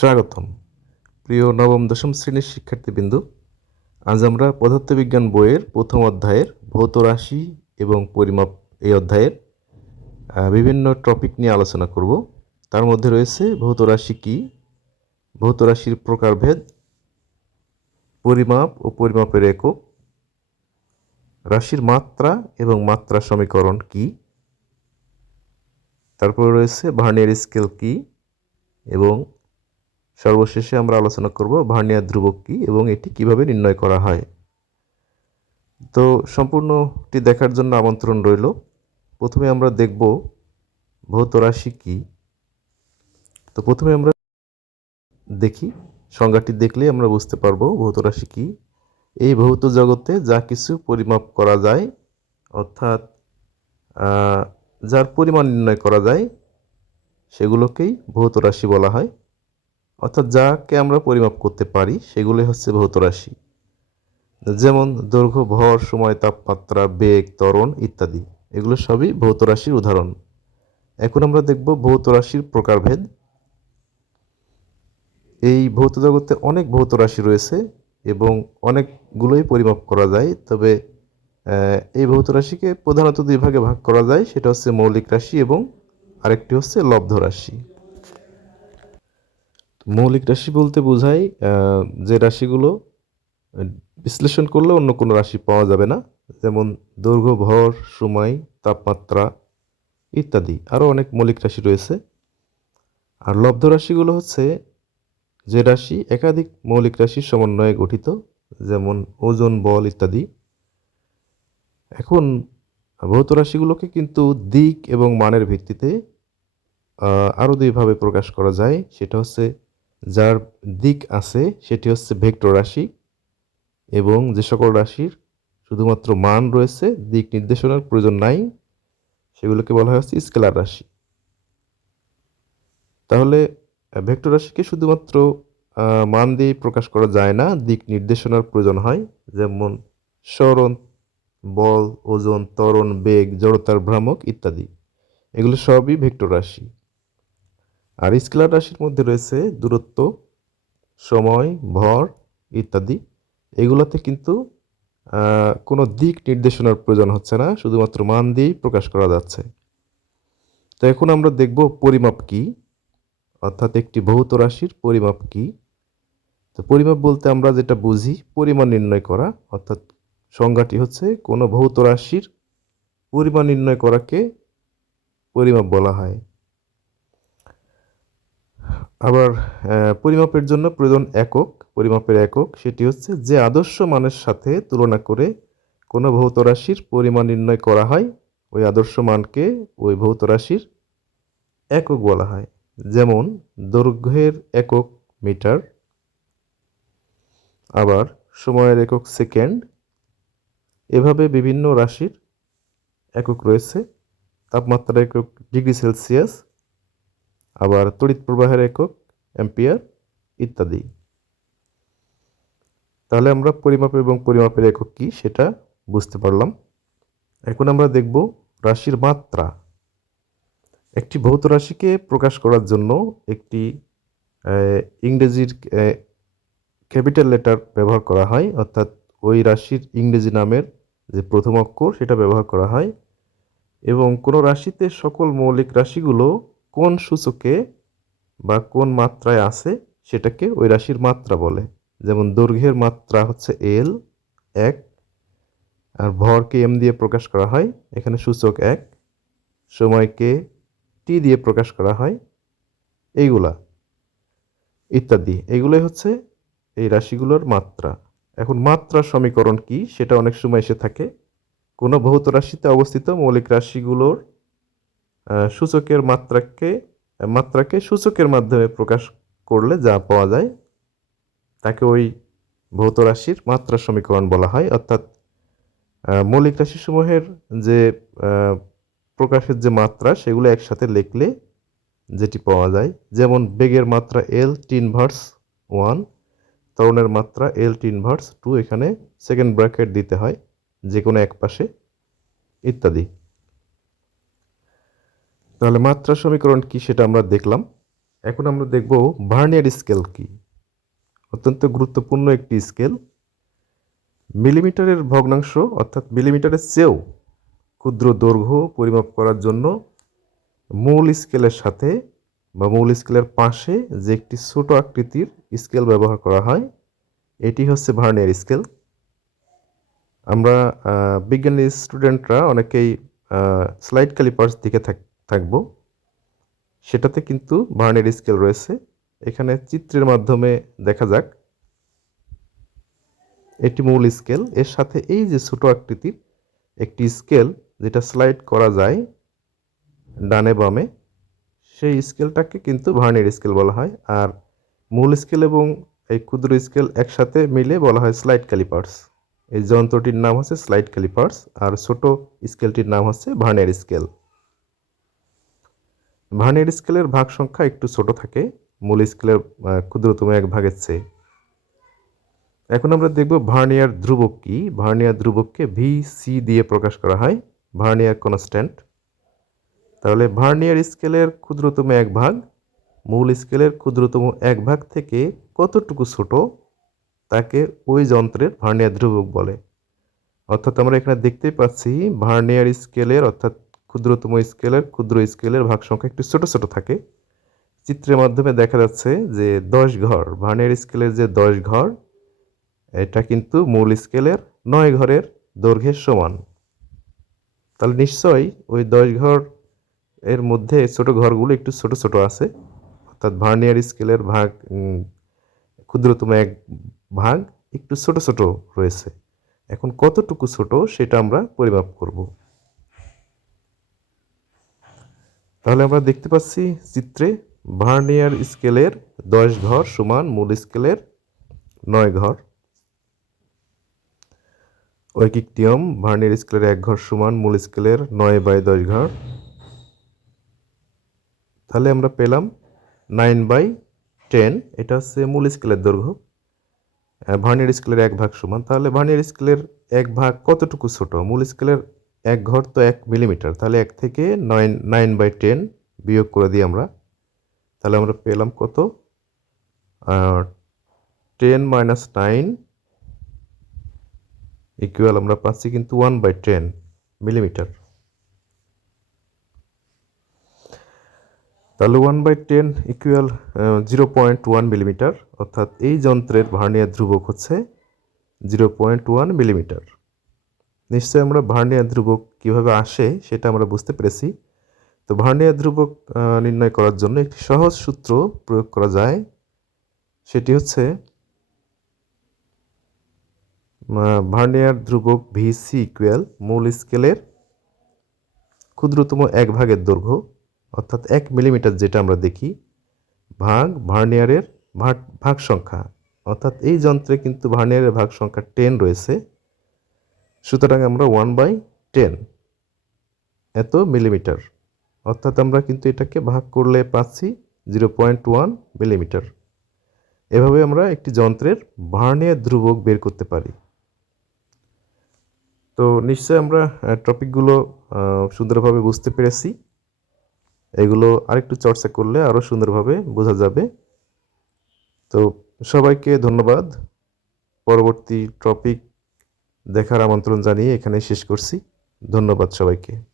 স্বাগতম। প্রিয় নবম, দশম শ্রেণির শিক্ষার্থীবৃন্দু, আজ আমরা পদার্থবিজ্ঞান বইয়ের প্রথম অধ্যায়ের ভৌত রাশি এবং পরিমাপ এই অধ্যায়ের বিভিন্ন টপিক নিয়ে আলোচনা করব। তার মধ্যে রয়েছে ভৌত রাশি কী, ভৌত রাশির প্রকারভেদ, পরিমাপ ও পরিমাপের একক, রাশির মাত্রা এবং মাত্রা সমীকরণ কী, তারপরে রয়েছে ভার্নিয়ার স্কেল কী এবং সর্বশেষে আমরা আলোচনা করব ভার্নিয়ার ধ্রুবক কী এবং এটি কীভাবে নির্ণয় করা হয়। তো সম্পূর্ণটি দেখার জন্য আমন্ত্রণ রইল। প্রথমে আমরা দেখব ভৌত রাশি কী। তো প্রথমে আমরা দেখি, সংজ্ঞাটি দেখলেই আমরা বুঝতে পারব ভৌত রাশি কী। এই ভৌত জগতে যা কিছু পরিমাপ করা যায়, অর্থাৎ যার পরিমাণ নির্ণয় করা যায়, সেগুলোকেই ভৌত রাশি বলা হয়। অর্থাৎ যাকে আমরা পরিমাপ করতে পারি, সেগুলোই হচ্ছে ভৌত রাশি। যেমন দৈর্ঘ্য, ভর, সময়, তাপমাত্রা, বেগ, ত্বরণ ইত্যাদি, এগুলো সবই ভৌত রাশির উদাহরণ। এখন আমরা দেখব ভৌত রাশির প্রকারভেদ। এই ভৌত জগতে অনেক ভৌত রাশি রয়েছে এবং অনেকগুলোই পরিমাপ করা যায়, তবে এই ভৌত রাশিকে প্রধানত দুই ভাগে ভাগ করা যায়। সেটা হচ্ছে মৌলিক রাশি এবং আরেকটি হচ্ছে লব্ধ রাশি। মৌলিক রাশি বলতে বোঝায় যে রাশিগুলো বিশ্লেষণ করলে অন্য কোনো রাশি পাওয়া যাবে না। যেমন দৈর্ঘ্য, ভর, সময়, তাপমাত্রা ইত্যাদি। আরও অনেক মৌলিক রাশি রয়েছে। আর লব্ধ রাশিগুলো হচ্ছে যে রাশি একাধিক মৌলিক রাশির সমন্বয়ে গঠিত, যেমন ওজন, বল ইত্যাদি। এখন ভৌত রাশিগুলোকে কিন্তু দিক এবং মানের ভিত্তিতে আরও দুইভাবে প্রকাশ করা যায়। সেটা হচ্ছে যার দিক আছে সেটি হচ্ছে ভেক্টর রাশি এবং যে সকল রাশির শুধুমাত্র মান রয়েছে, দিক নির্দেশনার প্রয়োজন নাই, সেগুলোকে বলা হয় হচ্ছে স্কেলার রাশি। তাহলে ভেক্টর রাশিকে শুধুমাত্র মান দিয়ে প্রকাশ করা যায় না, দিক নির্দেশনার প্রয়োজন হয়, যেমন সরণ, বল, ওজন, ত্বরণ, বেগ, জড়তার ভ্রামক ইত্যাদি। এগুলো সবই ভেক্টর রাশি। আর স্কেলার রাশির মধ্যে রয়েছে দূরত্ব, সময়, ভর ইত্যাদি। এগুলোতে কিন্তু কোনো দিক নির্দেশনার প্রয়োজন হচ্ছে না, শুধুমাত্র মান দিয়েই প্রকাশ করা যাচ্ছে। তো এখন আমরা দেখব পরিমাপ কি, অর্থাৎ একটি ভৌত রাশির পরিমাপ কি। তো পরিমাপ বলতে আমরা যেটা বুঝি, পরিমাণ নির্ণয় করা, অর্থাৎ সংজ্ঞাটি হচ্ছে কোনো ভৌত রাশির পরিমাণ নির্ণয় করাকে পরিমাপ বলা হয়। আবার পরিমাপের জন্য প্রয়োজন একক, পরিমাপের একক, সেটি হচ্ছে যে আদর্শ মানের সাথে তুলনা করে কোনো ভৌত রাশির পরিমাণ নির্ণয় করা হয়, ওই আদর্শ মানকে ওই ভৌত রাশির একক বলা হয়। যেমন, দৈর্ঘ্যের একক মিটার, আবার সময়ের একক সেকেন্ড, এভাবে বিভিন্ন রাশির একক রয়েছে, তাপমাত্রার একক ডিগ্রি সেলসিয়াস আবার তড়িৎ প্রবাহের একক, অ্যাম্পিয়ার ইত্যাদি। তাহলে আমরা পরিমাপ এবং পরিমাপের একক কি সেটা বুঝতে পারলাম। এখন আমরা দেখব রাশির মাত্রা। একটি ভৌত রাশিকে প্রকাশ করার জন্য একটি ইংরেজির ক্যাপিটাল লেটার ব্যবহার করা হয়, অর্থাৎ ওই রাশির ইংরেজি নামের যে প্রথম অক্ষর সেটা ব্যবহার করা হয় এবং কোনো রাশিতে সকল মৌলিক রাশিগুলো কোন সূচকে বা কোন মাত্রায় আছে সেটাকে ওই রাশির মাত্রা বলে। যেমন দৈর্ঘ্যের মাত্রা হচ্ছে এল এক, আর ভরকে এম দিয়ে প্রকাশ করা হয়, এখানে সূচক এক, সময়কে টি দিয়ে প্রকাশ করা হয়, এইগুলা ইত্যাদি। এগুলোই হচ্ছে এই রাশিগুলোর মাত্রা। এখন মাত্রা সমীকরণ কি সেটা অনেক সময় এসে থাকে। কোনো ভৌত রাশিতে অবস্থিত মৌলিক রাশিগুলোর সূচকের মাত্রাকে মাত্রাকে সূচকের মাধ্যমে প্রকাশ করলে যা পাওয়া যায়, তাকে ওই ভৌত রাশির মাত্রা সমীকরণ বলা হয়। অর্থাৎ মৌলিক রাশিসমূহের যে প্রকাশের যে মাত্রা, সেগুলো একসাথে লিখলে যেটি পাওয়া যায়, যেমন বেগের মাত্রা এল টিন ভার্স ওয়ান ত্বরণের মাত্রা এল টিন ভার্স টু, এখানে সেকেন্ড ব্র্যাকেট দিতে হয় যে কোনো এক পাশে, ইত্যাদি। তাহলে মাত্রা সমীকরণ কি সেটা আমরা দেখলাম। এখন আমরা দেখব ভার্নিয়ার স্কেল কি। অত্যন্ত গুরুত্বপূর্ণ একটি স্কেল। মিলিমিটারের ভগ্নাংশ অর্থাৎ মিলিমিটারের চেয়েও ক্ষুদ্র দৈর্ঘ্য পরিমাপ করার জন্য মূল স্কেলের সাথে বা মূল স্কেলের পাশে যে একটি ছোট আকৃতির স্কেল ব্যবহার করা হয়, এটি হচ্ছে ভার্নিয়ার স্কেল। আমরা বিজ্ঞানী স্টুডেন্টরা অনেকেই স্লাইড ক্যালিপার্স দিকে থাক থাকব। সেটাতে কিন্তু ভার্নিয়ার স্কেল রয়েছে। এখানে চিত্রের মাধ্যমে দেখা যাক। এটি মূল স্কেল। এর সাথে এই যে ছোট আকৃতির একটি স্কেল যেটা স্লাইড করা যায় ডানে বামে, সেই স্কেলটাকে কিন্তু ভার্নিয়ার স্কেল বলা হয়। আর মূল স্কেল এবং এই ক্ষুদ্র স্কেল একসাথে মিলে বলা হয় স্লাইড ক্যালিপার্স। এই যন্ত্রটির নাম হচ্ছে স্লাইড ক্যালিপার্স। আর ছোট স্কেলটির নাম হচ্ছে ভার্নিয়ার স্কেল। ভার্নিয়ার স্কেলের ভাগ সংখ্যা একটু ছোট থাকে, মূল স্কেলের ক্ষুদ্রতম এক ভাগের চেয়ে। এখন আমরা দেখব ভার্নিয়ার ধ্রুবক কি। ভার্নিয়ার ধ্রুবককে ভি সি দিয়ে প্রকাশ করা হয়, ভার্নিয়ার কনস্ট্যান্ট। তাহলে ভার্নিয়ার স্কেলের ক্ষুদ্রতম এক ভাগ, মূল স্কেলের ক্ষুদ্রতম এক ভাগ থেকে কতটুকু ছোট, তাকে ওই যন্ত্রের ভার্নিয়ার ধ্রুবক বলে। অর্থাৎ আমরা এখানে দেখতেই পাচ্ছি ভার্নিয়ার স্কেলের, অর্থাৎ ক্ষুদ্রতম স্কেলের ক্ষুদ্র স্কেলের ভাগ সংখ্যা একটু ছোট ছোট থাকে। চিত্রের মাধ্যমে দেখা যাচ্ছে যে দশ ঘর ভার্নিয়ার স্কেলের যে দশ ঘর, এটা কিন্তু মূল স্কেলের নয় ঘরের দৈর্ঘ্যের সমান। তাহলে নিশ্চয়ই ওই দশ ঘর এর মধ্যে ছোট ঘরগুলো একটু ছোট ছোট আছে। অর্থাৎ ভার্নিয়ার স্কেলের ভাগ ক্ষুদ্রতম এক ভাগ একটু ছোট ছোট রয়েছে। এখন কতটুকু ছোট সেটা আমরা পরিমাপ করব। তাহলে আমরা দেখতে পাচ্ছি চিত্রে ভার্নিয়ার স্কেলের দশ ঘর সমান মূল স্কেলের নয় ঘর। ঐকিক ভার্নিয়ার স্কেলের এক ঘর সমান মূল স্কেলের নয় বাই দশ ঘর। তাহলে আমরা পেলাম নাইন বাই টেন, এটা হচ্ছে মূল স্কেলের দৈর্ঘ্য। ভার্নিয়ার স্কেলের এক ভাগ সমান, তাহলে ভার্নিয়ার স্কেলের এক ভাগ কতটুকু ছোট? মূল স্কেলের এক ঘর তো এক মিলিমিটার তাহলে এক থেকে নয় নাইন বাই টেন বিয়োগ করে দিই আমরা, তাহলে আমরা পেলাম কত? টেন মাইনাস নাইন ইকুয়াল আমরা পাচ্ছি কিন্তু ওয়ান বাই টেন মিলিমিটার তাহলে one by ten equal zero point one millimetre অর্থাৎ এই যন্ত্রের ভার্নিয়ার ধ্রুবক হচ্ছে জিরো পয়েন্ট ওয়ান মিলিমিটার নিশ্চয়ই আমরা ভার্নিয়ার ধ্রুবক কীভাবে আসে সেটা আমরা বুঝতে পেরেছি। তো ভার্নিয়ার ধ্রুবক নির্ণয় করার জন্য একটি সহজ সূত্র প্রয়োগ করা যায়। সেটি হচ্ছে ভার্নিয়ার ধ্রুবক ভিসি ইকুয়াল মূল স্কেলের ক্ষুদ্রতম এক ভাগের দৈর্ঘ্য, অর্থাৎ এক মিলিমিটার যেটা আমরা দেখি, ভাগ ভার্নিয়ারের ভাগ ভাগ সংখ্যা অর্থাৎ এই যন্ত্রে কিন্তু ভার্নিয়ারের ভাগ সংখ্যা টেন রয়েছে। সুতরাং আমরা ওয়ান বাই টেন এত মিলিমিটার অর্থাৎ আমরা কিন্তু এটাকে ভাগ করলে পাচ্ছি জিরো পয়েন্ট ওয়ান মিলিমিটার এভাবে আমরা একটি যন্ত্রের ভার্নিয়ার ধ্রুবক বের করতে পারি। তো নিশ্চয়ই আমরা টপিকগুলো সুন্দরভাবে বুঝতে পেরেছি। এগুলো আরেকটু চর্চা করলে আরও সুন্দরভাবে বোঝা যাবে। তো সবাইকে ধন্যবাদ। পরবর্তী টপিক দেখার আমন্ত্রণ জানিয়ে এখানে শেষ করছি। ধন্যবাদ সবাইকে।